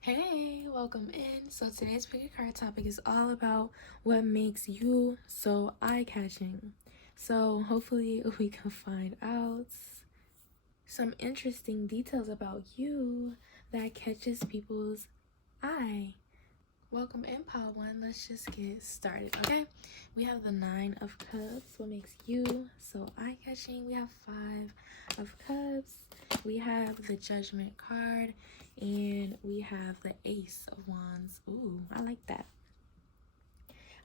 Hey, welcome in. So today's pick a card topic is all about what makes you so eye-catching. So hopefully we can find out some interesting details about you that catches people's eye. Welcome in, Pod One. Let's just get started, okay? We have the Nine of Cups. What makes you so eye-catching? We have Five of Cups. We have the Judgment card, and we have the Ace of Wands. Ooh, I like that.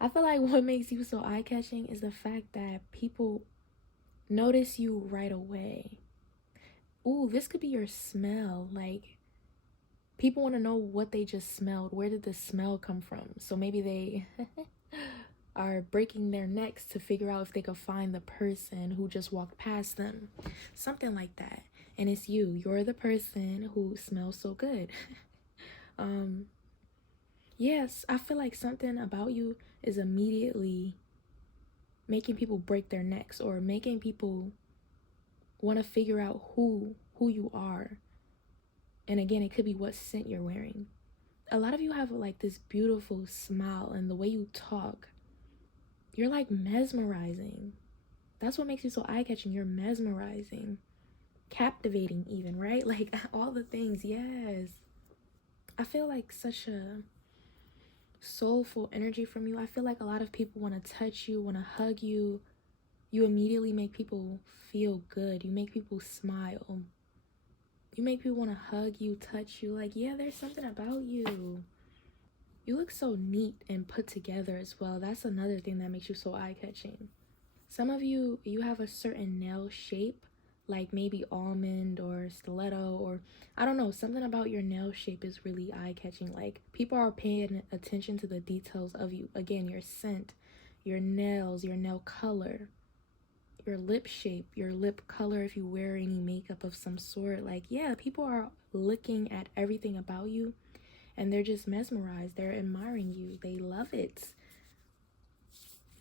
I feel like what makes you so eye-catching is the fact that people notice you right away. Ooh, this could be your smell. Like, people want to know what they just smelled. Where did the smell come from? So maybe they are breaking their necks to figure out if they could find the person who just walked past them. Something like that. And it's you. You're the person who smells so good. Yes, I feel like something about you is immediately making people break their necks or making people want to figure out who you are. And again, it could be what scent you're wearing. A lot of you have like this beautiful smile, and the way you talk, you're like mesmerizing. That's what makes you so eye-catching. You're mesmerizing, captivating even, right? Like all the things. Yes, I feel like such a soulful energy from you. I feel like a lot of people want to touch you, want to hug you. You immediately make people feel good. You make people smile. You make people want to hug you, touch you. Like, yeah, there's something about you. You look so neat and put together as well. That's another thing that makes you so eye-catching. Some of you have a certain nail shape, like maybe almond or stiletto, or I don't know, something about your nail shape is really eye-catching. Like, people are paying attention to the details of you. Again, your scent, your nails, your nail color, your lip shape, your lip color, if you wear any makeup of some sort. Like, yeah, people are looking at everything about you and they're just mesmerized. They're admiring you. They love it.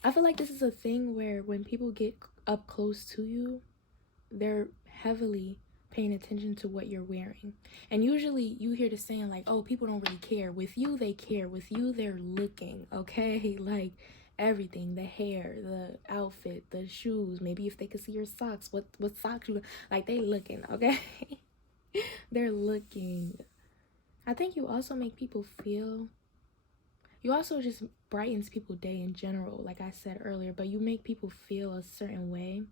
I feel like this is a thing where when people get up close to you, they're heavily paying attention to what you're wearing. And usually you hear the saying like, oh, people don't really care. With you, they care. With you, they're looking, okay? Like everything, the hair, the outfit, the shoes, maybe if they could see your socks, what socks you, like they looking, okay? They're looking. I think you also make people feel, you also just brightens people's day in general, like I said earlier, but you make people feel a certain way.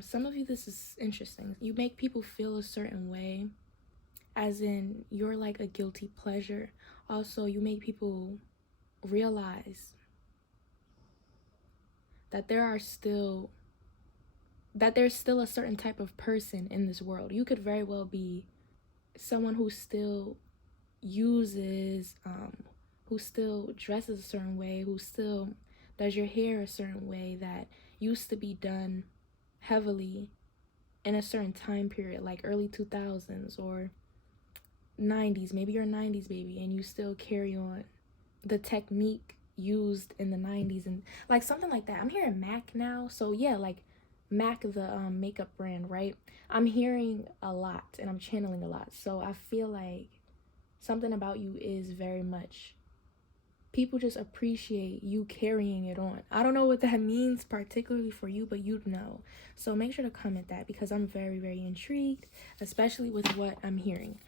Some of you, this is interesting. You make people feel a certain way, as in you're like a guilty pleasure. Also, you make people realize that there's still a certain type of person in this world. You could very well be someone who still uses, who still dresses a certain way, who still does your hair a certain way that used to be done heavily in a certain time period, like early 2000s or 90s. Maybe you're a 90s baby and you still carry on the technique used in the 90s and like something like that. I'm hearing MAC now. So yeah, like MAC, the makeup brand, right? I'm hearing a lot and I'm channeling a lot. So I feel like something about you is very much, people just appreciate you carrying it on. I don't know what that means particularly for you, but you'd know. So make sure to comment that because I'm very, very intrigued, especially with what I'm hearing.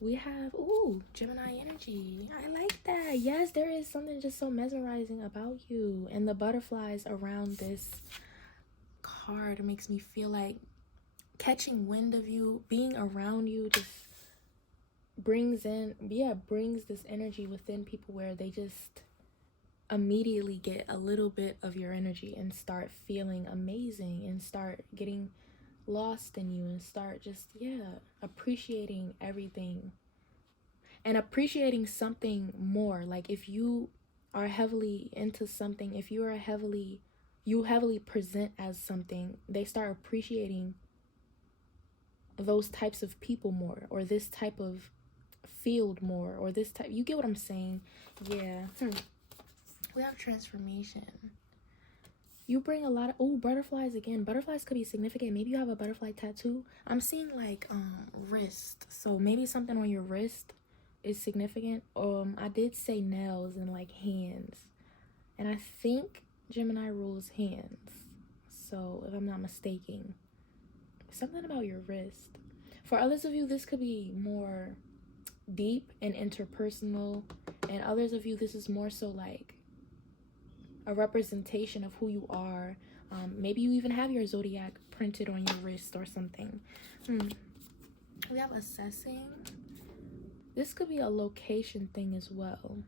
We have, ooh, Gemini energy. I like that. Yes, there is something just so mesmerizing about you. And the butterflies around this card makes me feel like catching wind of you, being around you, just brings this energy within people where they just immediately get a little bit of your energy and start feeling amazing and start getting lost in you and start just appreciating everything and appreciating something more. Like if you are heavily into something, if you heavily present as something, they start appreciating those types of people more, or this type of field more, or this type, you get what I'm saying? Yeah. We have transformation. You bring a lot of, oh, butterflies again. Butterflies could be significant. Maybe you have a butterfly tattoo. I'm seeing like wrist. So maybe something on your wrist is significant. I did say nails and like hands, and I think Gemini rules hands. So if I'm not mistaken, something about your wrist. For others of you, this could be more deep and interpersonal, and others of you, this is more so like a representation of who you are. Maybe you even have your zodiac printed on your wrist or something. We have assessing. This could be a location thing as well.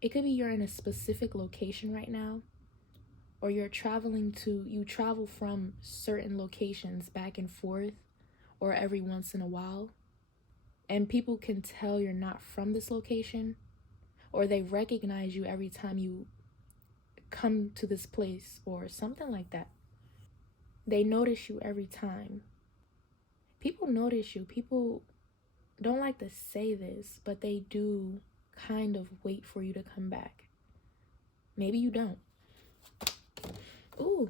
It could be you're in a specific location right now, or you travel from certain locations back and forth, or every once in a while, and people can tell you're not from this location, or they recognize you every time you come to this place or something like that. They notice you every time. People notice you. People don't like to say this, but they do kind of wait for you to come back. Maybe you don't. Ooh.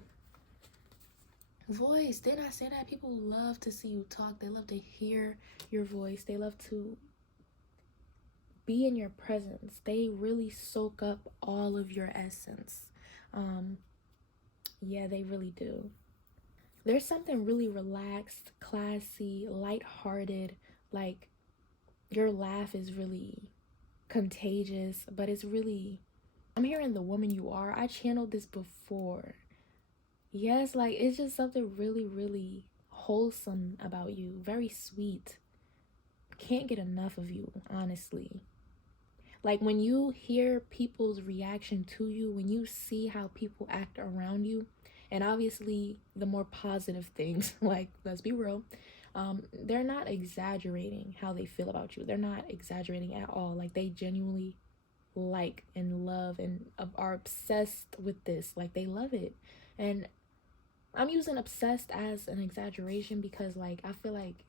Voice. Didn't I say that? People love to see you talk. They love to hear your voice. They love to be in your presence. They really soak up all of your essence. Yeah, they really do. There's something really relaxed, classy, lighthearted, like your laugh is really contagious, but it's really, I'm hearing the woman you are. I channeled this before. Yes, like it's just something really, really wholesome about you. Very sweet. Can't get enough of you, honestly. Like when you hear people's reaction to you, when you see how people act around you, and obviously the more positive things, like let's be real, they're not exaggerating how they feel about you. They're not exaggerating at all. Like they genuinely like and love and are obsessed with this. Like they love it. And I'm using obsessed as an exaggeration because like I feel like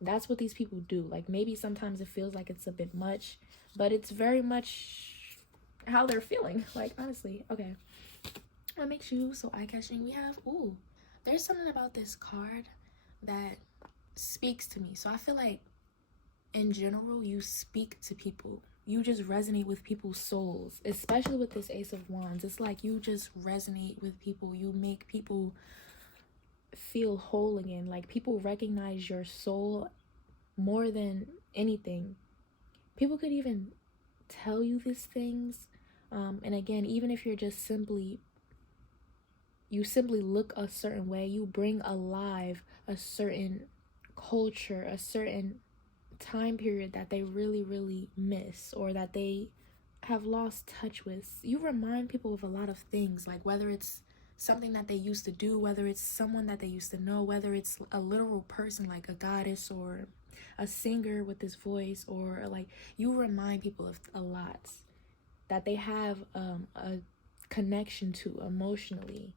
that's what these people do. Like maybe sometimes it feels like it's a bit much, but it's very much how they're feeling. Like honestly. Okay, what makes you so eye-catching? We have, ooh, there's something about this card that speaks to me. So I feel like in general you speak to people. You just resonate with people's souls, especially with this Ace of Wands. It's like you just resonate with people. You make people feel whole again. Like people recognize your soul more than anything. People could even tell you these things. And again, even if you're just simply look a certain way, you bring alive a certain culture, a certain time period that they really, really miss or that they have lost touch with. You remind people of a lot of things, like whether it's something that they used to do, whether it's someone that they used to know, whether it's a literal person like a goddess or a singer with this voice, or like you remind people of a lot that they have a connection to emotionally.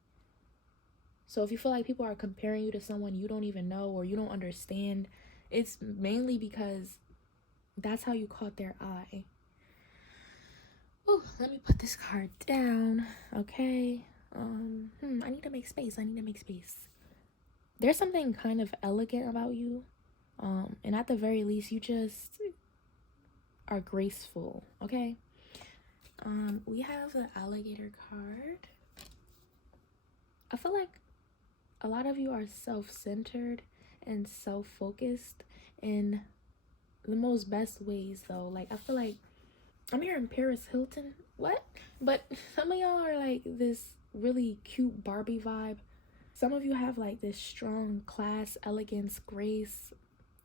So if you feel like people are comparing you to someone you don't even know or you don't understand, it's mainly because that's how you caught their eye. Oh, let me put this card down. Okay. I need to make space. There's something kind of elegant about you. And at the very least, you just are graceful. Okay. We have the alligator card. I feel like a lot of you are self-centered and self-focused in the most best ways though. Like I feel like I'm hearing Paris Hilton. What? But some of y'all are like this really cute Barbie vibe. Some of you have like this strong class, elegance, grace.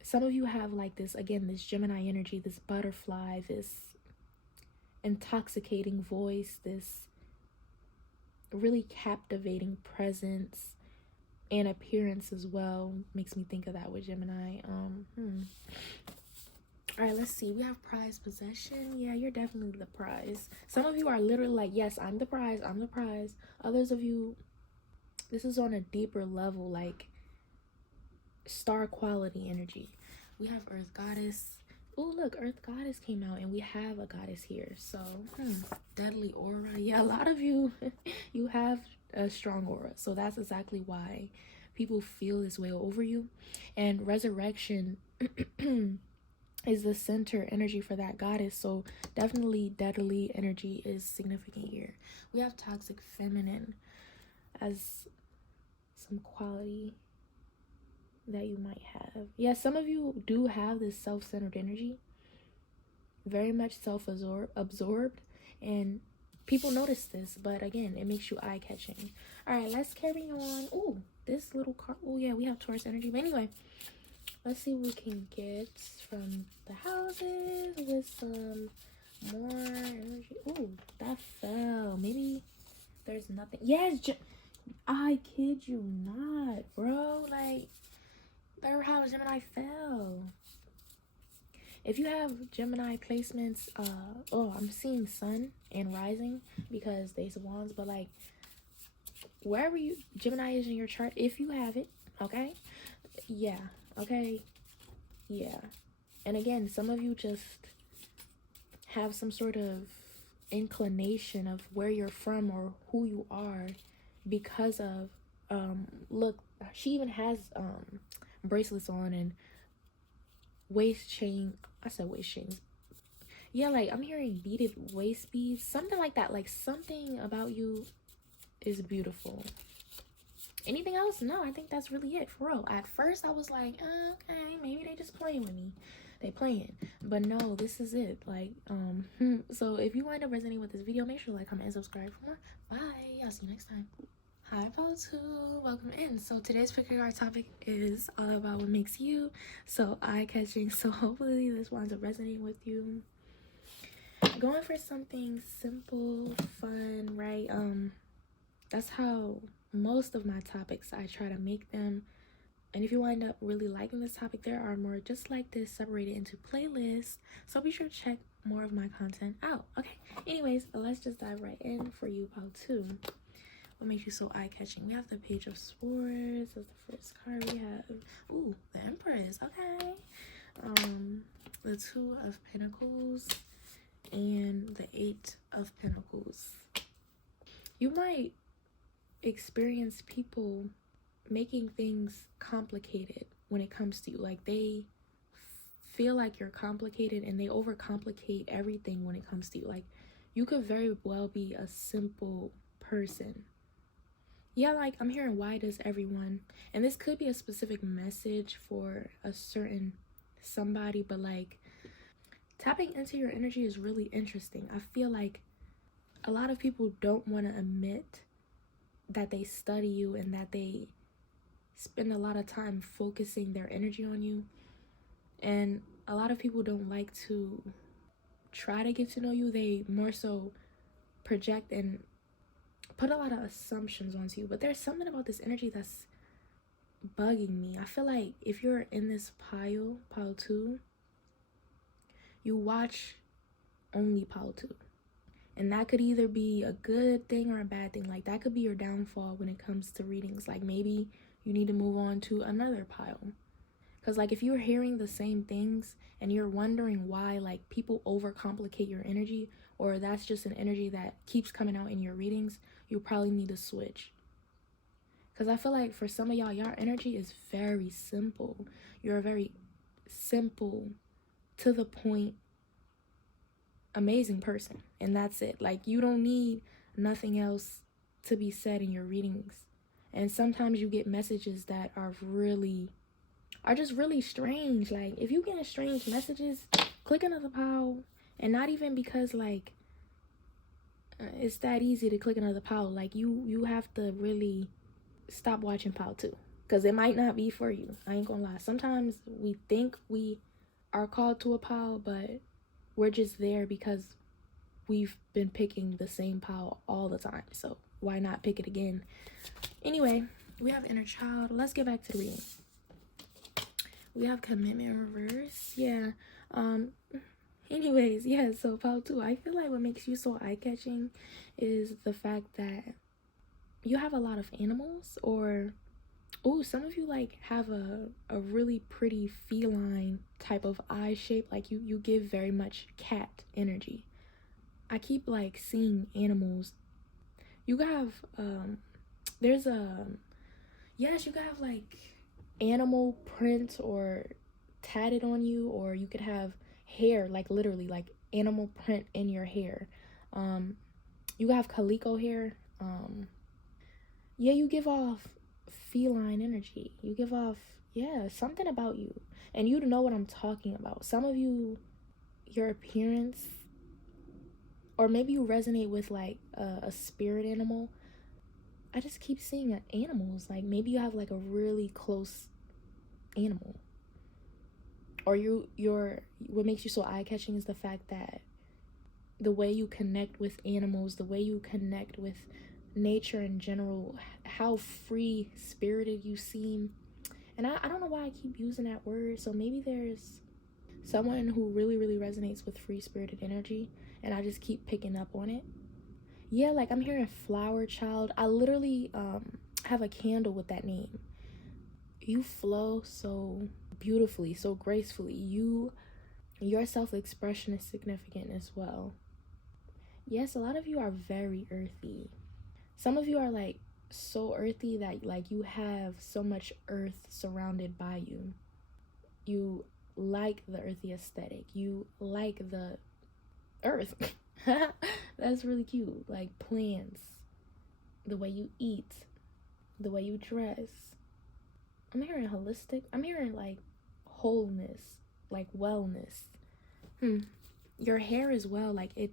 Some of you have like this, again, this Gemini energy, this butterfly, this intoxicating voice, this really captivating presence and appearance as well. Makes me think of that with Gemini. All right, let's see. We have prize possession. Yeah, you're definitely the prize. Some of you are literally like, yes, I'm the prize. Others of you, this is on a deeper level, like star quality energy. We have Earth Goddess. Oh, look, Earth Goddess came out and we have a goddess here. So, deadly aura. Yeah, a lot of you, you have a strong aura. So that's exactly why people feel this way over you. And resurrection is the center energy for that goddess. So definitely deadly energy is significant here. We have toxic feminine as some quality that you might have. Yeah, some of you do have this self-centered energy, very much self-absorbed, and people notice this, but again, it makes you eye-catching. All right, let's carry on. Oh, this little card. Oh yeah, we have Taurus energy. But anyway, let's see what we can get from the houses with some more energy. Oh, that fell. Maybe there's nothing. Yes, I kid you not, bro. Like, third house Gemini fell. If you have Gemini placements, oh, I'm seeing sun and rising because they wands, but like wherever you Gemini is in your chart, if you have it, okay, yeah, okay, yeah. And again, some of you just have some sort of inclination of where you're from or who you are because of look, she even has bracelets on and waist chain. I said waist chains. Yeah, like I'm hearing beaded waist beads, something like that. Like something about you is beautiful. Anything else? No, I think that's really it, for real. At first I was like, okay, maybe they just playing with me, they playing, but no, this is it. Like so if you wind up resonating with this video, make sure to like, comment, and subscribe for more. Bye, I'll see you next time. Hi, Paul2, welcome in. So today's pick your card topic is all about what makes you so eye-catching. So hopefully this winds up resonating with you. Going for something simple, fun, right? That's how most of my topics I try to make them. And if you wind up really liking this topic, there are more just like this separated into playlists, so be sure to check more of my content out. Okay, anyways, let's just dive right in for you, Paul2. What makes you so eye-catching? We have the Page of Swords as the first card. We have, ooh, the Empress. Okay. The Two of Pentacles and the Eight of Pentacles. You might experience people making things complicated when it comes to you. Like they feel like you're complicated and they overcomplicate everything when it comes to you. Like you could very well be a simple person. Yeah, like I'm hearing, why does everyone, and this could be a specific message for a certain somebody, but like tapping into your energy is really interesting. I feel like a lot of people don't want to admit that they study you and that they spend a lot of time focusing their energy on you, and a lot of people don't like to try to get to know you. They more so project and put a lot of assumptions onto you. But there's something about this energy that's bugging me. I feel like if you're in this pile 2, you watch only pile 2, and that could either be a good thing or a bad thing. Like that could be your downfall when it comes to readings. Like maybe you need to move on to another pile, because like if you're hearing the same things and you're wondering why like people overcomplicate your energy, or that's just an energy that keeps coming out in your readings, you probably need to switch. Because I feel like for some of y'all, your energy is very simple. You're a very simple, to the point, amazing person, and that's it. Like you don't need nothing else to be said in your readings. And sometimes you get messages that are just really strange. Like if you get strange messages, click another pile. And not even because like it's that easy to click another pile. Like you have to really stop watching pile 2, because it might not be for you. I ain't gonna lie, sometimes we think we are called to a pile, but we're just there because we've been picking the same pile all the time, so why not pick it again? Anyway, we have inner child. Let's get back to the reading. We have commitment in reverse. Yeah. Anyways, yeah, so pile 2, I feel like what makes you so eye-catching is the fact that you have a lot of animals, or some of you like have a really pretty feline type of eye shape. Like you give very much cat energy. I keep like seeing animals. You have yes, you have like animal print or tatted on you, or you could have hair, like literally like animal print in your hair. You have calico hair. Yeah, you give off feline energy. You give off, yeah, something about you. And you know what I'm talking about. Some of you, your appearance, or maybe you resonate with like a spirit animal. I just keep seeing animals. Like maybe you have like a really close animal. Or what makes you so eye-catching is the fact that the way you connect with animals, the way you connect with nature in general, how free spirited you seem. And I don't know why I keep using that word. So maybe there's someone who really resonates with free spirited energy, and I just keep picking up on it. Yeah, like I'm hearing flower child. I literally have a candle with that name. You flow so beautifully, so gracefully. Your self-expression is significant as well. Yes, a lot of you are very earthy. Some of you are like so earthy that like you have so much earth surrounded by you. You like the earthy aesthetic. You like the earth. That's really cute. Like plants, the way you eat, the way you dress. I'm hearing holistic. I'm hearing like wholeness, like wellness. Your hair as well, like it.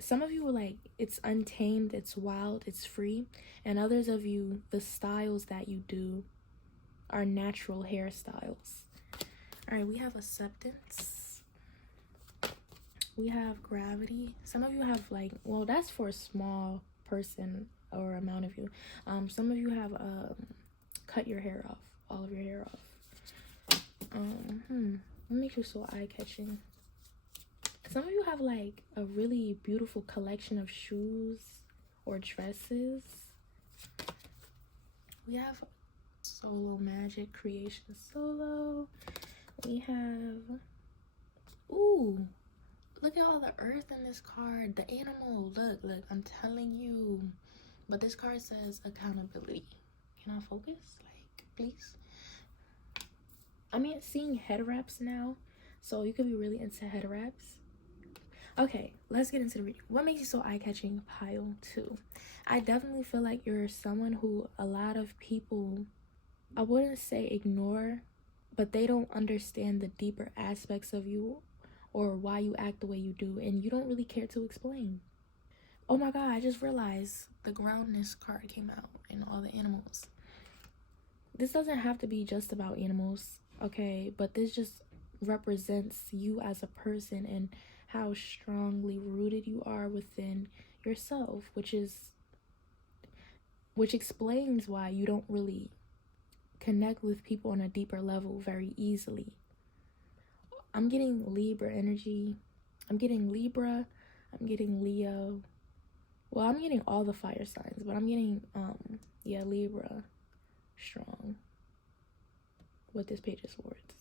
Some of you are like, it's untamed, it's wild, it's free. And others of you, the styles that you do are natural hairstyles. All right, we have acceptance. We have gravity. Some of you have like, well, that's for a small person or amount of you. Some of you have cut your hair off, all of your hair off. What makes you so eye-catching? Some of you have like a really beautiful collection of shoes or dresses. We have solo magic creation solo. We have, ooh, look at all the earth in this card. The animal, look, I'm telling you. But this card says accountability. Can I focus? Like, please? I'm seeing head wraps now. So you could be really into head wraps. Okay, let's get into the reading. What makes you so eye-catching? Pile 2. I definitely feel like you're someone who a lot of people, I wouldn't say ignore, but they don't understand the deeper aspects of you or why you act the way you do, and you don't really care to explain. Oh my god, I just realized the groundness card came out and all the animals. This doesn't have to be just about animals, okay? But this just represents you as a person and how strongly rooted you are within yourself, which explains why you don't really connect with people on a deeper level very easily. I'm getting Libra energy. I'm getting Libra. I'm getting Leo. Well, I'm getting all the fire signs, but I'm getting Libra strong with this Page of Swords.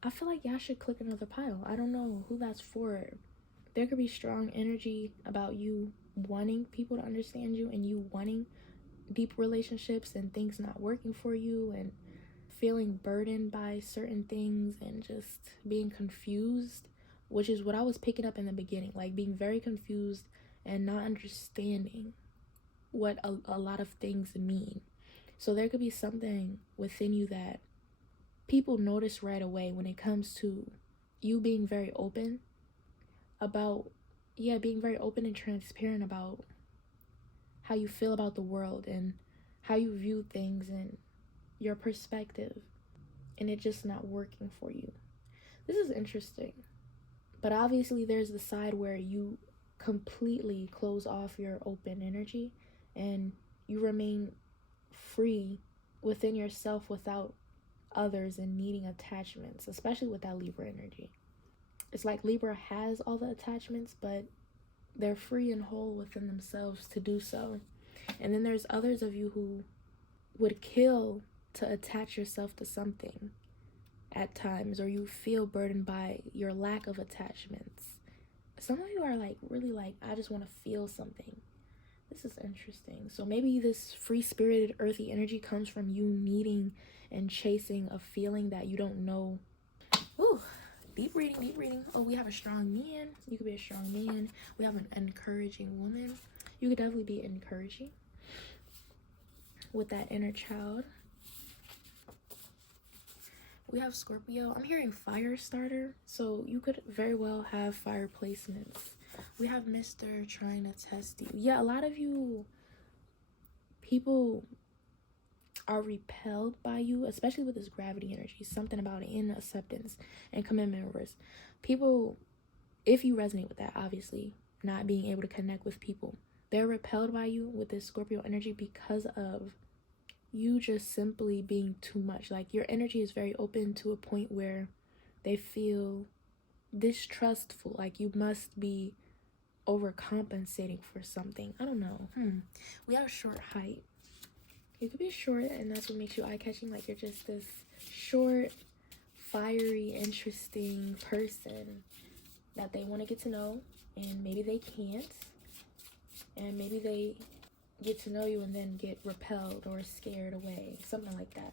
I feel like y'all should click another pile. I don't know who that's for. There could be strong energy about you wanting people to understand you and you wanting deep relationships and things not working for you and feeling burdened by certain things and just being confused, which is what I was picking up in the beginning, like being very confused and not understanding what a lot of things mean. So there could be something within you that people notice right away when it comes to you being very open about, being very open and transparent about how you feel about the world and how you view things and your perspective, and it just not working for you. This is interesting. But obviously there's the side where you completely close off your open energy and you remain free within yourself without others and needing attachments, especially with that Libra energy. It's like Libra has all the attachments, but they're free and whole within themselves to do so. And then there's others of you who would kill to attach yourself to something at times, or you feel burdened by your lack of attachments. Some of you are like really like, I just want to feel something. This is interesting. So maybe this free-spirited earthy energy comes from you needing and chasing a feeling that you don't know Ooh, deep reading, deep reading. Oh, we have a strong man. You could be a strong man. We have an encouraging woman. You could definitely be encouraging with that inner child. We have Scorpio. I'm hearing fire starter, so you could very well have fire placements. We have Mr. trying to test you. Yeah, a lot of you people are repelled by you, especially with this gravity energy. Something about it in acceptance and commitment reverse. People, if you resonate with that, obviously, not being able to connect with people, they're repelled by you with this Scorpio energy because of you just simply being too much. Like, your energy is very open to a point where they feel distrustful, like you must be overcompensating for something. I don't know. We have a short height. You could be short, and that's what makes you eye-catching. Like, you're just this short, fiery, interesting person that they want to get to know, and maybe they can't, and maybe they get to know you and then get repelled or scared away, something like that.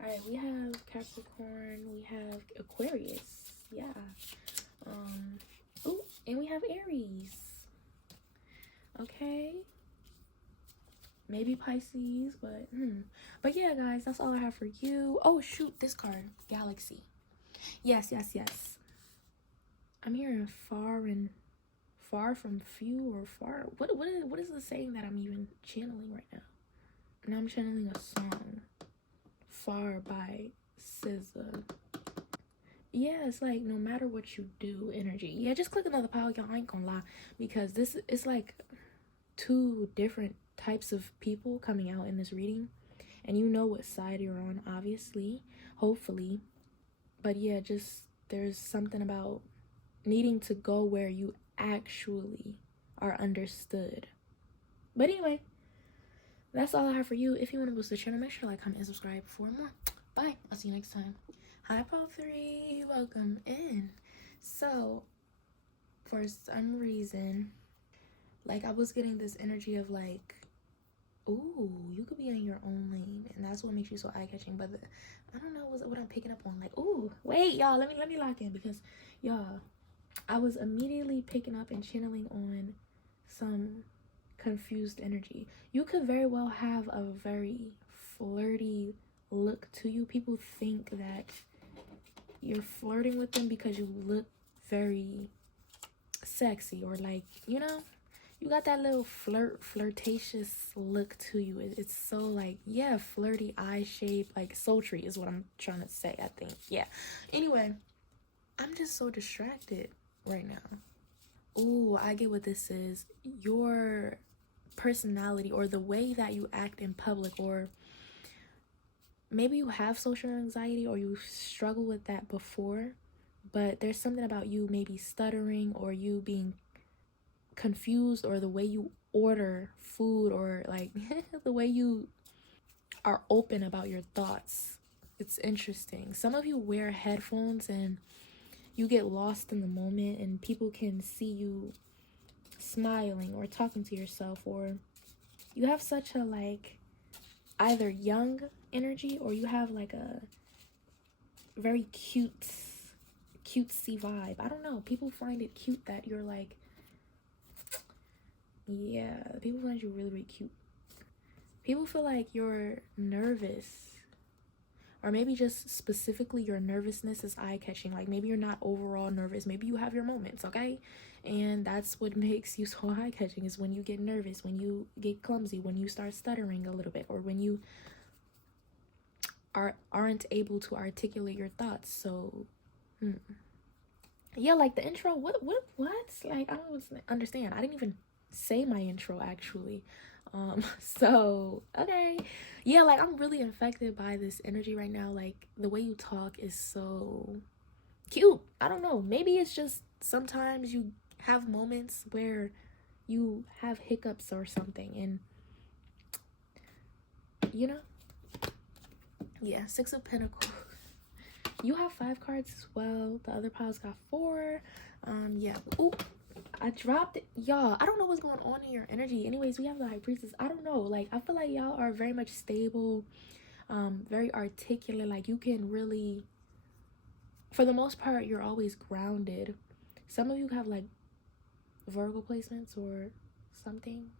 All right, we have Capricorn, we have Aquarius, yeah. Ooh, and we have Aries. Okay, maybe Pisces, but yeah, guys, that's all I have for you. Oh shoot, this card, Galaxy. Yes. I'm hearing far from few, or far. What is the saying that I'm even channeling right now? Now I'm channeling a song, Far by SZA. Yeah, it's like no matter what you do, energy. Yeah, just click another pile, y'all. I ain't gonna lie, because this is like two different types of people coming out in this reading, and you know what side you're on, obviously, hopefully. But yeah, just there's something about needing to go where you actually are understood. But anyway, that's all I have for you. If you want to boost the channel, make sure to like, comment, and subscribe for more. Bye. I'll see you next time. Hi, Paul 3. Welcome in. So, for some reason, like, I was getting this energy of like, ooh, you could be in your own lane, and that's what makes you so eye-catching. But I don't know what I'm picking up on. Like, ooh, wait, y'all, let me lock in, because y'all, I was immediately picking up and channeling on some confused energy. You could very well have a very flirty look to you. People think that you're flirting with them because you look very sexy, or like, you know, you got that little flirtatious look to you. It's so like, yeah, flirty, eye shape, like sultry is what I'm trying to say, I think. Yeah, anyway, I'm just so distracted right now. Ooh, I get what this is. Your personality, or the way that you act in public, or maybe you have social anxiety or you struggle with that before, but there's something about you maybe stuttering, or you being confused, or the way you order food, or like the way you are open about your thoughts. It's interesting. Some of you wear headphones and you get lost in the moment, and people can see you smiling or talking to yourself, or you have such a like either young energy, or you have like a very cutesy vibe. I don't know, people find it cute that you're like, yeah, people find you really cute. People feel like you're nervous, or maybe just specifically your nervousness is eye-catching. Like, maybe you're not overall nervous, maybe you have your moments, okay? And that's what makes you so eye-catching, is when you get nervous, when you get clumsy, when you start stuttering a little bit, or when you aren't able to articulate your thoughts. So yeah, like the intro, what like, I don't understand. I didn't even say my intro, actually. So okay, yeah, like I'm really infected by this energy right now. Like, the way you talk is so cute. I don't know, maybe it's just sometimes you have moments where you have hiccups or something, and you know, yeah. 6 of Pentacles. You have 5 cards as well. The other pile's got 4. Yeah. Ooh, I dropped it, y'all. I don't know what's going on in your energy. Anyways, we have the High Priestess. I don't know, like, I feel like y'all are very much stable, very articulate. Like, you can really for the most part, you're always grounded. Some of you have like Virgo placements or something.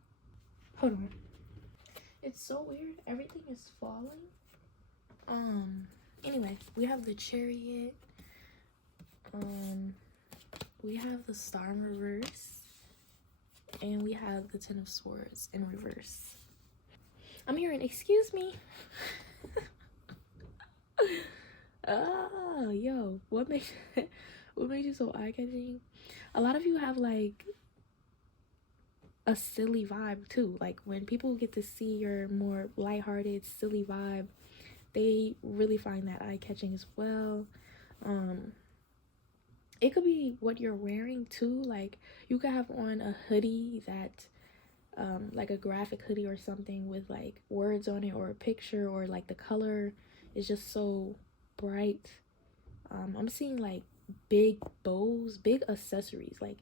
Hold on. It's so weird. Everything is falling. Anyway, we have the Chariot. We have the Star in reverse. And we have the Ten of Swords in reverse. I'm hearing, excuse me. Oh, yo, what makes you so eye-catching? A lot of you have like a silly vibe too. Like when people get to see your more lighthearted, silly vibe, they really find that eye-catching as well. It could be what you're wearing too. Like you could have on a hoodie that like a graphic hoodie or something with like words on it or a picture, or like the color is just so bright. I'm seeing like big bows, big accessories. Like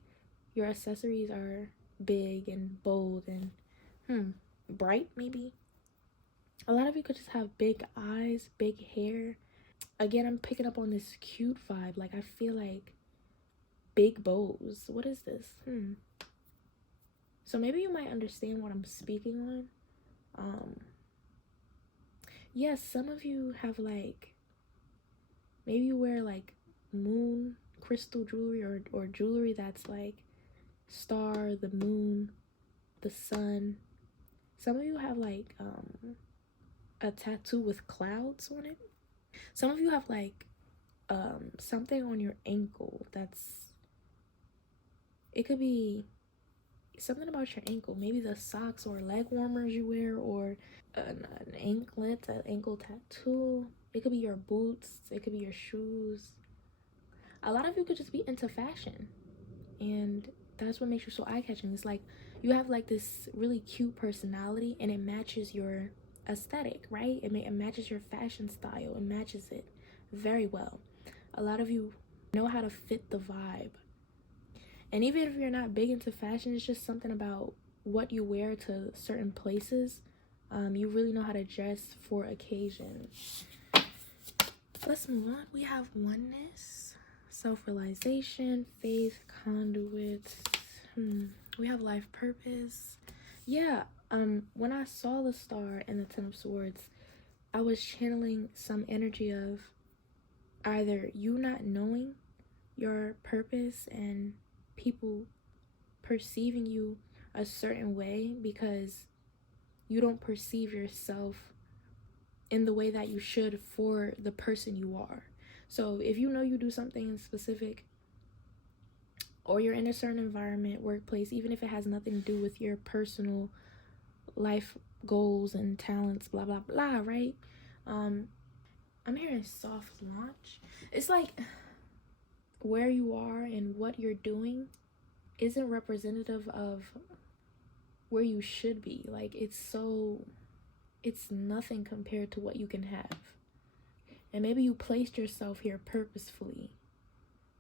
your accessories are big and bold and bright. Maybe a lot of you could just have big eyes, big hair. Again, I'm picking up on this cute vibe. Like I feel like big bows. What is this? So maybe you might understand what I'm speaking on. Yes, some of you have like, maybe you wear like moon crystal jewelry, or jewelry that's like star, the moon, the sun. Some of you have like a tattoo with clouds on it. Some of you have like something on your ankle it could be something about your ankle. Maybe the socks or leg warmers you wear, or an anklet, an ankle tattoo. It could be your boots, it could be your shoes. A lot of you could just be into fashion, and that's what makes you so eye-catching. It's like you have like this really cute personality, and it matches your aesthetic, right? It matches your fashion style. It matches it very well. A lot of you know how to fit the vibe. And even if you're not big into fashion, it's just something about what you wear to certain places. You really know how to dress for occasions. Let's move on. We have oneness, self-realization, faith, conduits. We have life purpose. Yeah, when I saw the star and the Ten of Swords, I was channeling some energy of either you not knowing your purpose and people perceiving you a certain way because you don't perceive yourself in the way that you should for the person you are. So if you know you do something specific, or you're in a certain environment, workplace, even if it has nothing to do with your personal life goals and talents, blah blah blah, right? I'm hearing soft launch. It's like where you are and what you're doing isn't representative of where you should be. Like it's nothing compared to what you can have. And maybe you placed yourself here purposefully.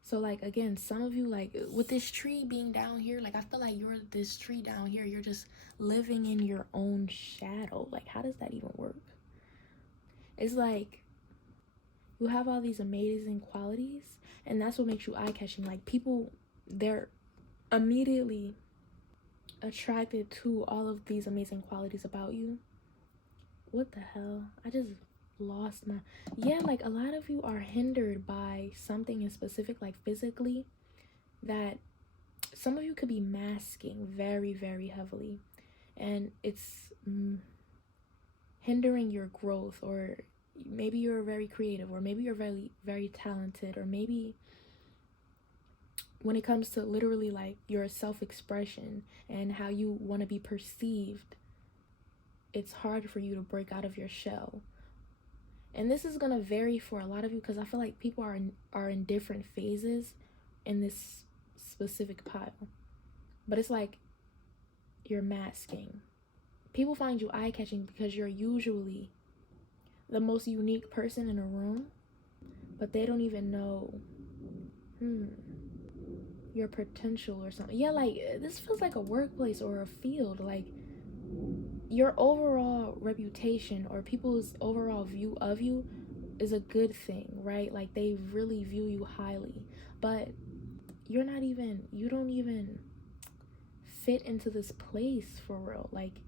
So like again, some of you, like with this tree being down here, like I feel like you're this tree down here, you're just living in your own shadow. Like how does that even work? It's like you have all these amazing qualities, and that's what makes you eye-catching. Like people, they're immediately attracted to all of these amazing qualities about you. What the hell? I just lost my... Yeah, like a lot of you are hindered by something in specific, like physically, that some of you could be masking very, very heavily, and it's hindering your growth. Or maybe you're very creative, or maybe you're very, very talented, or maybe when it comes to literally like your self-expression and how you want to be perceived, it's hard for you to break out of your shell. And this is gonna vary for a lot of you, because I feel like people are in different phases in this specific pile. But it's like you're masking. People find you eye-catching because you're usually the most unique person in a room, but they don't even know your potential or something. Yeah, like this feels like a workplace or a field. Like your overall reputation or people's overall view of you is a good thing, right? Like they really view you highly, but you don't even fit into this place for real. Like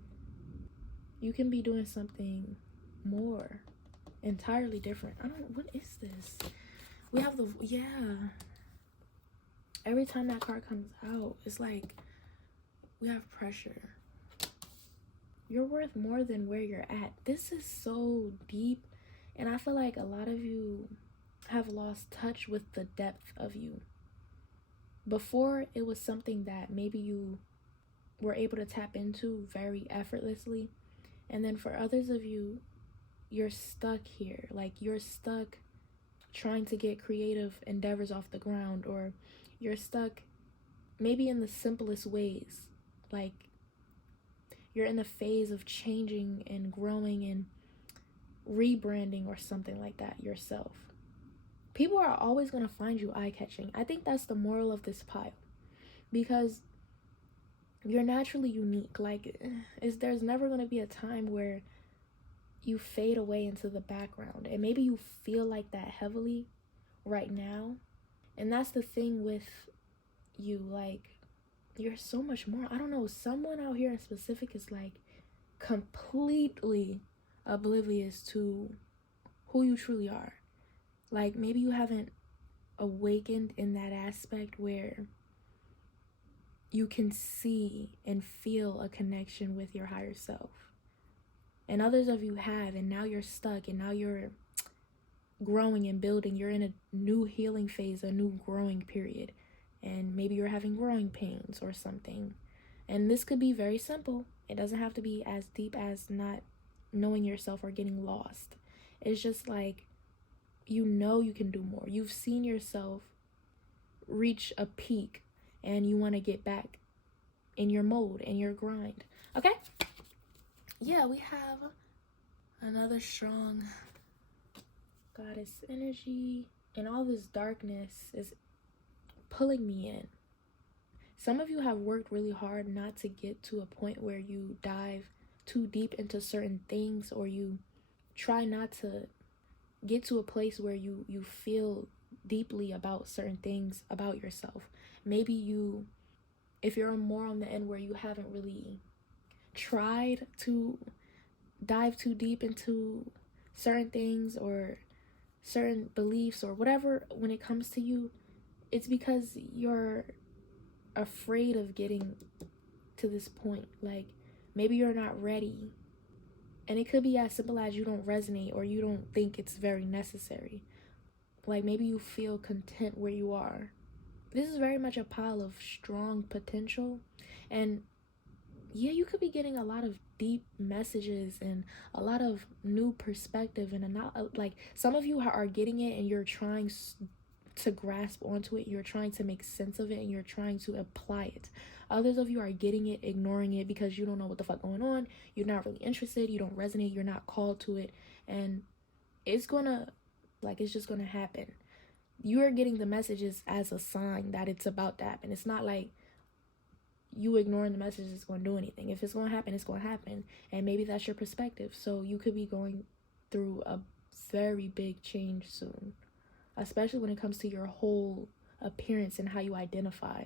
you can be doing something more entirely different. I don't know, what is this? We have the, yeah. Every time that card comes out, it's like we have pressure. You're worth more than where you're at. This is so deep, and I feel like a lot of you have lost touch with the depth of you. Before, it was something that maybe you were able to tap into very effortlessly, and then for others of you, you're stuck here. Like you're stuck trying to get creative endeavors off the ground, or you're stuck maybe in the simplest ways. Like you're in a phase of changing and growing and rebranding or something like that yourself. People are always going to find you eye-catching. I think that's the moral of this pile, because you're naturally unique. Like there's never going to be a time where you fade away into the background, and maybe you feel like that heavily right now. And that's the thing with you, like you're so much more. I don't know, someone out here in specific is like completely oblivious to who you truly are. Like maybe you haven't awakened in that aspect where you can see and feel a connection with your higher self. And others of you have, and now you're stuck, and now you're growing and building. You're in a new healing phase, a new growing period. And maybe you're having growing pains or something. And this could be very simple. It doesn't have to be as deep as not knowing yourself or getting lost. It's just like, you know you can do more. You've seen yourself reach a peak, and you want to get back in your mode and your grind. Okay? Yeah, we have another strong goddess energy, and all this darkness is pulling me in. Some of you have worked really hard not to get to a point where you dive too deep into certain things, or you try not to get to a place where you feel deeply about certain things about yourself. Maybe you, if you're more on the end where you haven't really tried to dive too deep into certain things or certain beliefs or whatever when it comes to you, it's because you're afraid of getting to this point. Like maybe you're not ready, and it could be as simple as you don't resonate, or you don't think it's very necessary. Like maybe you feel content where you are. This is very much a pile of strong potential, and yeah, you could be getting a lot of deep messages and a lot of new perspective, and like some of you are getting it and you're trying to grasp onto it, you're trying to make sense of it, and you're trying to apply it. Others of you are getting it, ignoring it because you don't know what the fuck going on. You're not really interested, you don't resonate, you're not called to it, and it's just gonna happen. You are getting the messages as a sign that it's about to happen. It's not like you ignoring the message is going to do anything. If it's going to happen, it's going to happen. And maybe that's your perspective. So you could be going through a very big change soon, especially when it comes to your whole appearance and how you identify.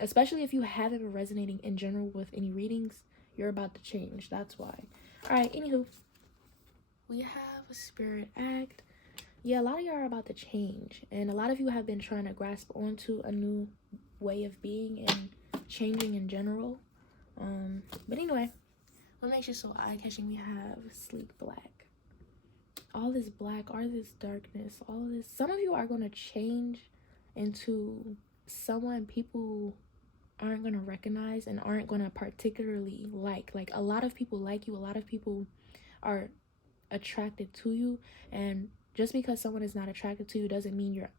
Especially if you haven't been resonating in general with any readings, you're about to change. That's why. All right, anywho, we have a Spirit Act. Yeah, a lot of y'all are about to change, and a lot of you have been trying to grasp onto a new way of being and changing in general. But anyway, what makes you so eye-catching? We have Sleek Black. All this black, all this darkness, all this. Some of you are going to change into someone people aren't going to recognize and aren't going to particularly like. Like a lot of people like you, a lot of people are attracted to you, and just because someone is not attracted to you doesn't mean you're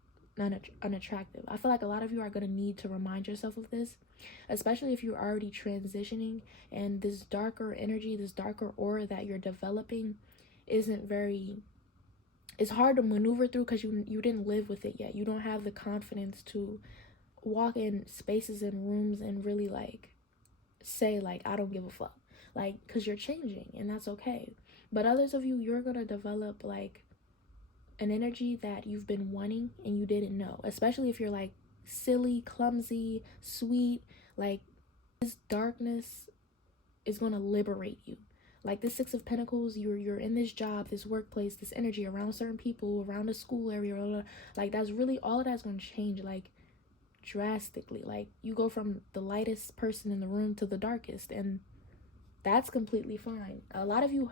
unattractive. I feel like a lot of you are going to need to remind yourself of this, especially if you're already transitioning, and this darker energy, this darker aura that you're developing isn't very, it's hard to maneuver through because you didn't live with it yet. You don't have the confidence to walk in spaces and rooms and really like say like, I don't give a fuck, like, because you're changing, and that's okay. But others of you, you're going to develop like an energy that you've been wanting and you didn't know, especially if you're like silly, clumsy, sweet. Like, this darkness is going to liberate you. Like this Six of Pentacles, you're in this job, this workplace, this energy around certain people, around the school area, blah, blah, blah. Like that's really all of that's going to change, like drastically. Like you go from the lightest person in the room to the darkest, and that's completely fine. A lot of you,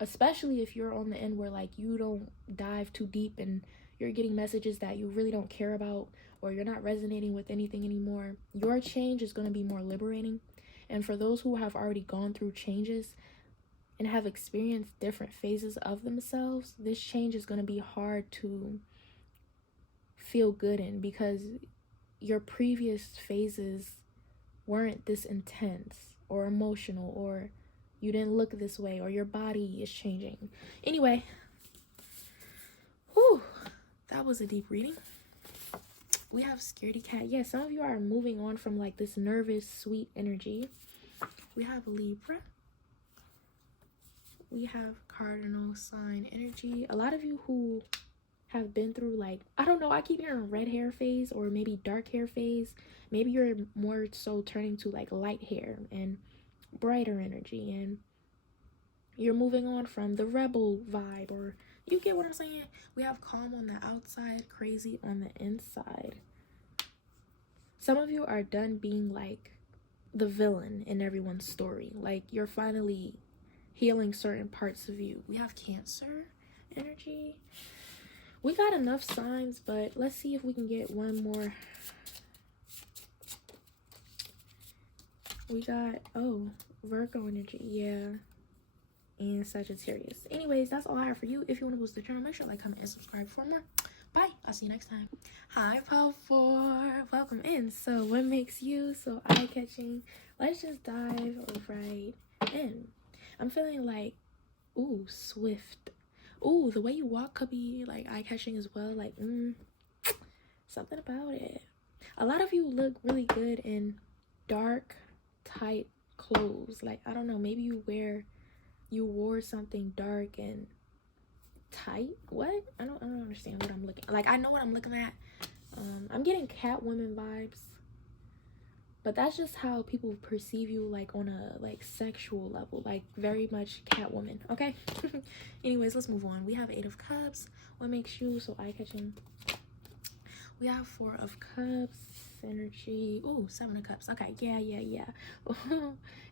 especially if you're on the end where like you don't dive too deep and you're getting messages that you really don't care about, or you're not resonating with anything anymore, your change is going to be more liberating. And for those who have already gone through changes and have experienced different phases of themselves, this change is going to be hard to feel good in, because your previous phases weren't this intense or emotional, or you didn't look this way, or your body is changing. Anyway, whew, that was a deep reading. We have Scaredy Cat. Yeah, some of you are moving on from like this nervous, sweet energy. We have Libra. We have Cardinal sign energy. A lot of you who have been through, like, I don't know, I keep hearing red hair phase or maybe dark hair phase. Maybe you're more so turning to like light hair and brighter energy, and you're moving on from the rebel vibe, or you get what I'm saying. We have calm on the outside, crazy on the inside. Some of you are done being like the villain in everyone's story. Like you're finally healing certain parts of you. We have Cancer energy. We got enough signs, but let's see if we can get one more. We got, oh, Virgo energy, yeah, and Sagittarius. Anyways, that's all I have for you. If you want to boost the channel, make sure to like, comment, and subscribe for more. Bye. I'll see you next time. Hi, Pal 4. Welcome in. So, what makes you so eye-catching? Let's just dive right in. I'm feeling like, ooh, swift. Ooh, the way you walk could be like eye-catching as well. Like, something about it. A lot of you look really good in dark, tight clothes. Like, I don't know, maybe you wore something dark and tight. What? I don't understand what I'm looking like. I know what I'm looking at. I'm getting Catwoman vibes, but that's just how people perceive you, like on a like sexual level, like very much Catwoman. Okay. Anyways, let's move on. We have Eight of Cups. What makes you so eye-catching? We have Four of Cups energy. Ooh, Seven of Cups. Okay, yeah.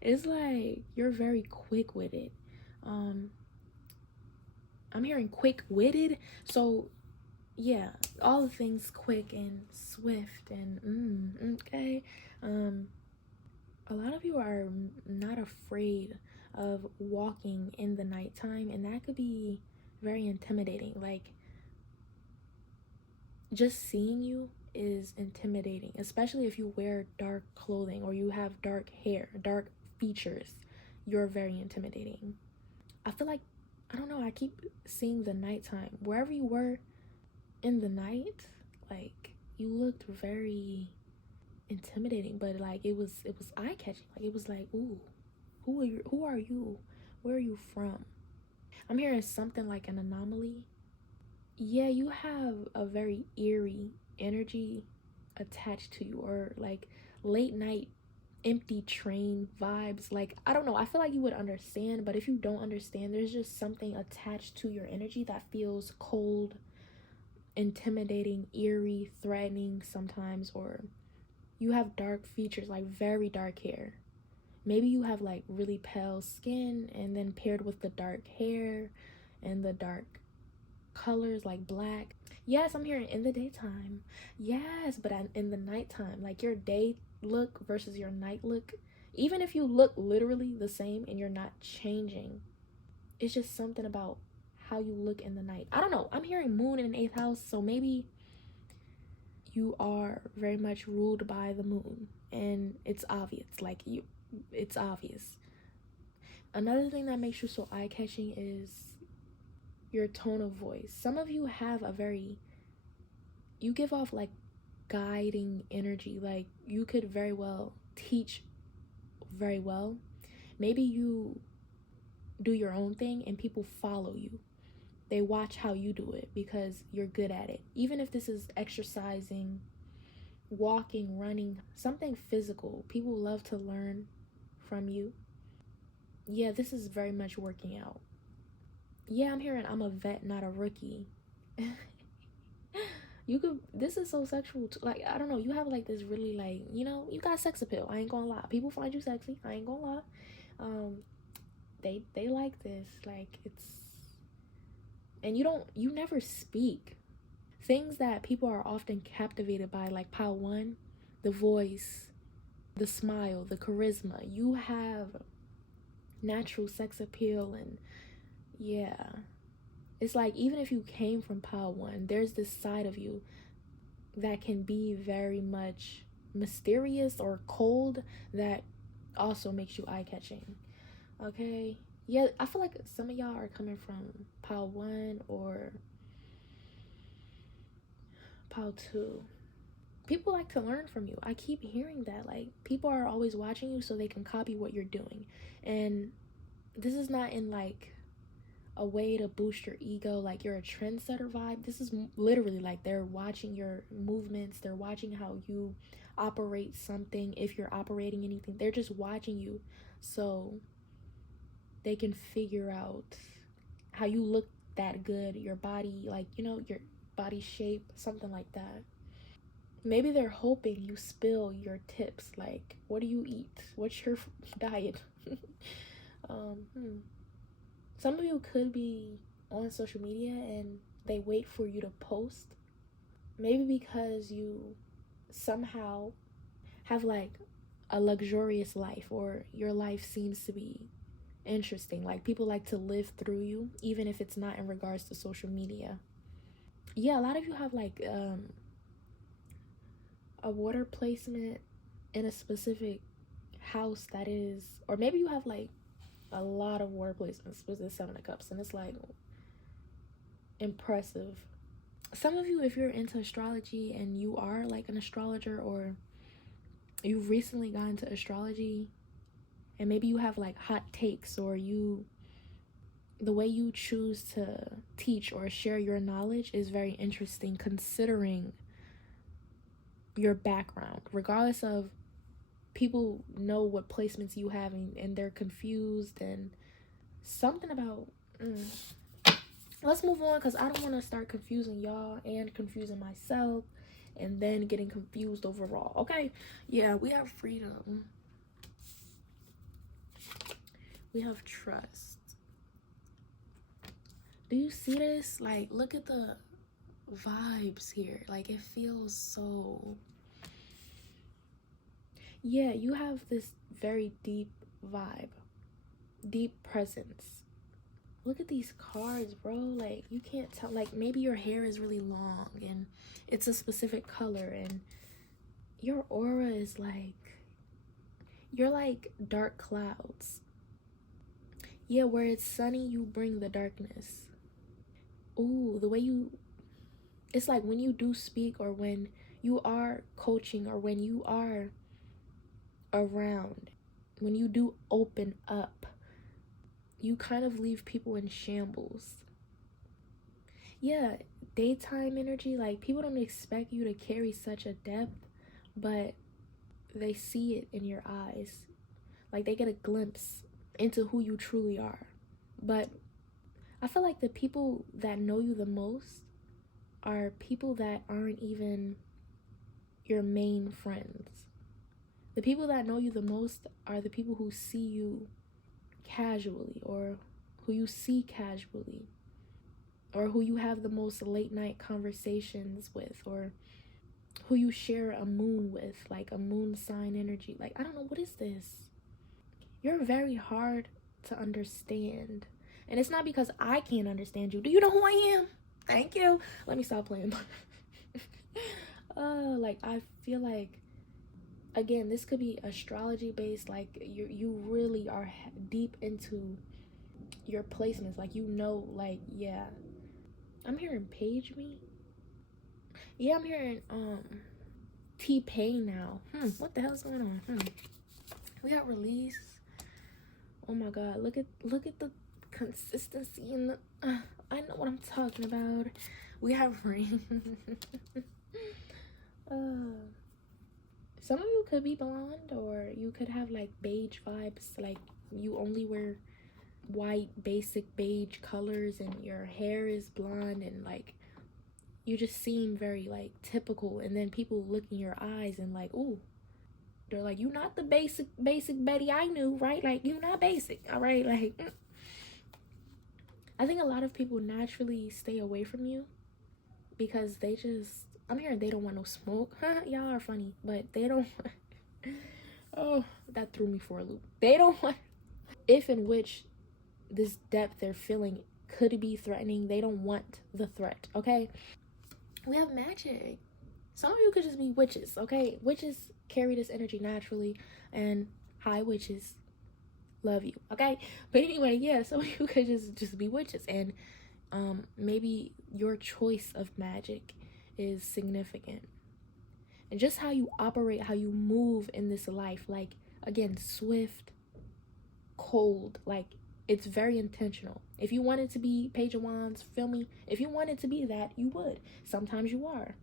It's like you're very quick-witted. I'm hearing quick-witted, so yeah, all the things quick and swift and okay. A lot of you are not afraid of walking in the nighttime, and that could be very intimidating. Like, just seeing you is intimidating, especially if you wear dark clothing or you have dark hair, dark features. You're very intimidating. I feel like, I don't know, I keep seeing the nighttime. Wherever you were in the night, like, you looked very intimidating, but like it was eye-catching. Like, it was like, ooh, who are you? Where are you from? I'm hearing something like an anomaly. Yeah, you have a very eerie energy attached to you, or like late night empty train vibes. Like, I don't know, I feel like you would understand, but if you don't understand, there's just something attached to your energy that feels cold, intimidating, eerie, threatening sometimes. Or you have dark features, like very dark hair. Maybe you have like really pale skin, and then paired with the dark hair and the dark colors like black. Yes, I'm hearing in the daytime. Yes, but in the nighttime, like your day look versus your night look, even if you look literally the same and you're not changing, it's just something about how you look in the night. I don't know, I'm hearing moon in the 8th house, so maybe you are very much ruled by the moon, and it's obvious. Like, it's obvious. Another thing that makes you so eye-catching is your tone of voice. Some of you have you give off like guiding energy. Like, you could very well teach very well. Maybe you do your own thing and people follow you. They watch how you do it because you're good at it. Even if this is exercising, walking, running, something physical, people love to learn from you. Yeah, this is very much working out. Yeah, I'm hearing I'm a vet, not a rookie. You could, this is so sexual too. Like, I don't know, you have like this really, like, you know, you got sex appeal. I ain't gonna lie, people find you sexy, I ain't gonna lie. They like this, like, it's, and you never speak things that people are often captivated by, like pile one, the voice, the smile, the charisma. You have natural sex appeal. And yeah, it's like, even if you came from pile one, there's this side of you that can be very much mysterious or cold that also makes you eye-catching. Okay, yeah, I feel like some of y'all are coming from pile one or pile two. People like to learn from you. I keep hearing that. Like, people are always watching you so they can copy what you're doing. And this is not in like a way to boost your ego, like you're a trendsetter vibe. This is literally like they're watching your movements, they're watching how you operate something. If you're operating anything, they're just watching you so they can figure out how you look that good, your body, like, you know, your body shape, something like that. Maybe they're hoping you spill your tips, like, what do you eat, what's your diet? Some of you could be on social media and they wait for you to post. Maybe because you somehow have like a luxurious life, or your life seems to be interesting. Like, people like to live through you, even if it's not in regards to social media. Yeah, a lot of you have like a water placement in a specific house that is, or maybe you have like a lot of water placements with the Seven of Cups, and it's like impressive. Some of you, if you're into astrology and you are like an astrologer, or you've recently gotten into astrology, and maybe you have like hot takes, or the way you choose to teach or share your knowledge is very interesting considering your background. Regardless of, people know what placements you have, and they're confused, and something about let's move on, because I don't want to start confusing y'all and confusing myself and then getting confused overall. Okay, yeah, we have freedom, we have trust. Do you see this? Like, look at the vibes here. Like, it feels so, yeah, you have this very deep vibe, deep presence. Look at these cards, bro. Like, you can't tell. Like, maybe your hair is really long and it's a specific color, and your aura is like, you're like dark clouds. Yeah, where it's sunny, you bring the darkness. Ooh, the way you, it's like when you do speak, or when you are coaching, or when you are around, when you do open up, you kind of leave people in shambles. Yeah, daytime energy, like, people don't expect you to carry such a depth, but they see it in your eyes. Like, they get a glimpse into who you truly are. But I feel like the people that know you the most are people that aren't even your main friends. The people that know you the most are the people who see you casually, or who you see casually, or who you have the most late night conversations with, or who you share a moon with, like a moon sign energy. Like, I don't know, what is this? You're very hard to understand. And it's not because I can't understand you. Do you know who I am? Thank you. Let me stop playing. Like, I feel like, again, this could be astrology based. Like, you really are deep into your placements. Like, you know, like, yeah. I'm hearing page me. Yeah, I'm hearing T-Pain now. What the hell's going on? We got release. Oh my god, look at the consistency in the I know what I'm talking about. We have rain. Some of you could be blonde, or you could have like beige vibes, like you only wear white basic beige colors and your hair is blonde, and like you just seem very like typical, and then people look in your eyes and like, ooh, they're like, you not the basic Betty I knew, right? Like, you not basic, all right? Like, I think a lot of people naturally stay away from you because they just, I'm hearing they don't want no smoke. Y'all are funny, but they don't oh, that threw me for a loop. They don't want, if in which this depth they're feeling could be threatening, they don't want the threat, okay? We have magic. Some of you could just be witches, okay? Witches carry this energy naturally, and hi witches, love you, okay? But anyway, yeah, some of you could just be witches, and maybe your choice of magic is significant, and just how you operate, how you move in this life, like, again, swift, cold, like, it's very intentional. If you wanted to be Page of Wands, feel me? If you wanted to be that, you would. Sometimes you are.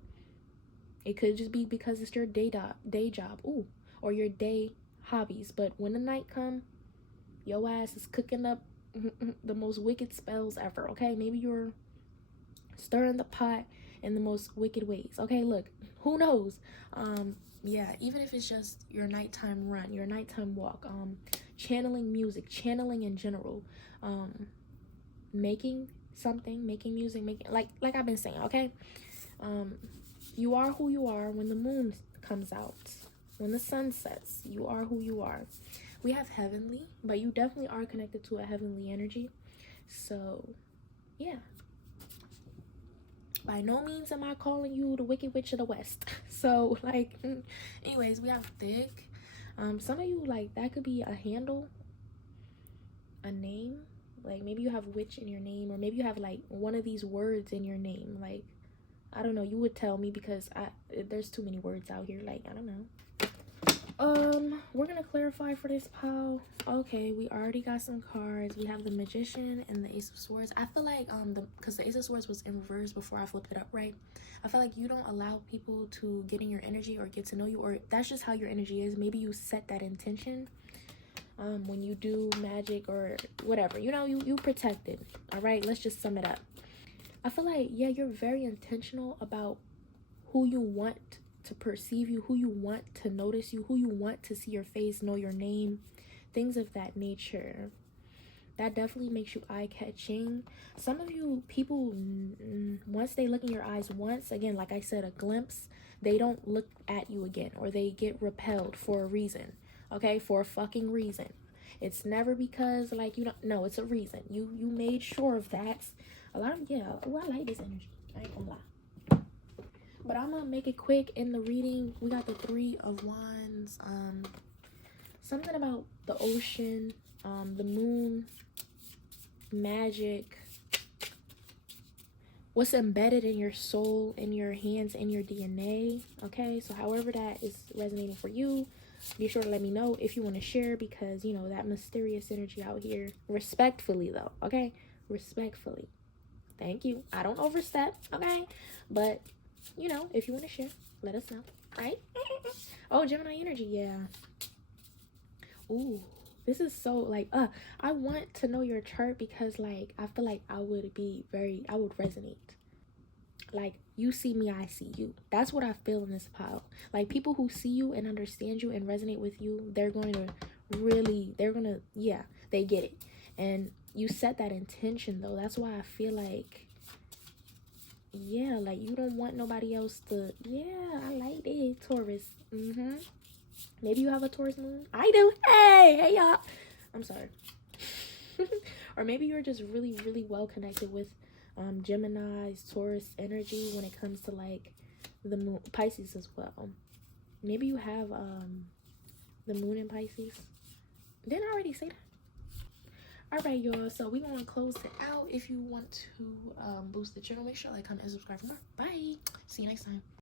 It could just be because it's your day job, ooh, or your day hobbies. But when the night come, your ass is cooking up the most wicked spells ever, okay? Maybe you're stirring the pot in the most wicked ways, okay? Look, who knows? Yeah, even if it's just your nighttime run, your nighttime walk, channeling music, channeling in general, making something, making music, making, like I've been saying, okay? You are who you are when the moon comes out, when the sun sets. You are who you are. We have heavenly, but you definitely are connected to a heavenly energy. So, yeah. By no means am I calling you the Wicked Witch of the West. So, like, anyways, we have thick. Some of you, like, that could be a handle, a name. Like, maybe you have witch in your name, or maybe you have, like, one of these words in your name. Like, I don't know, you would tell me, because there's too many words out here. Like, I don't know. We're gonna clarify for this pile. Okay, we already got some cards. We have the Magician and the Ace of Swords. I feel like because the Ace of Swords was in reverse before I flipped it up, right? I feel like you don't allow people to get in your energy or get to know you, or that's just how your energy is. Maybe you set that intention when you do magic or whatever, you know, you protect it. All right, let's just sum it up. I feel like, yeah, you're very intentional about who you want to perceive you, who you want to notice you, who you want to see your face, know your name, things of that nature. That definitely makes you eye-catching. Some of you people, once they look in your eyes once, again, like I said, a glimpse, they don't look at you again, or they get repelled for a reason, okay? For a fucking reason. It's never because, like, you don't, no, it's a reason. You made sure of that. A lot of, yeah, oh, I like this energy. I ain't gonna lie. But I'm gonna make it quick in the reading. We got the Three of Wands. Something about the ocean, the moon, magic, what's embedded in your soul, in your hands, in your DNA. Okay, so however that is resonating for you, be sure to let me know if you want to share, because, you know, that mysterious energy out here. Respectfully, though, okay? Respectfully. Thank you. I don't overstep, okay? But, you know, if you want to share, let us know, right? Oh, Gemini energy, yeah. Ooh, this is so, like, I want to know your chart, because, like, I feel like I would resonate. Like, you see me, I see you. That's what I feel in this pile. Like, people who see you and understand you and resonate with you, they're going to, yeah, they get it. And you set that intention, though. That's why I feel like, yeah, like, you don't want nobody else to, yeah, I like it, Taurus. Maybe you have a Taurus moon. I do. Hey y'all. I'm sorry. Or maybe you're just really, really well connected with Gemini's Taurus energy when it comes to, like, the moon, Pisces as well. Maybe you have the moon in Pisces. Didn't I already say that? All right, y'all, so we're gonna close it out. If you want to boost the channel, make sure to like, comment, and subscribe for more. Bye. See you next time.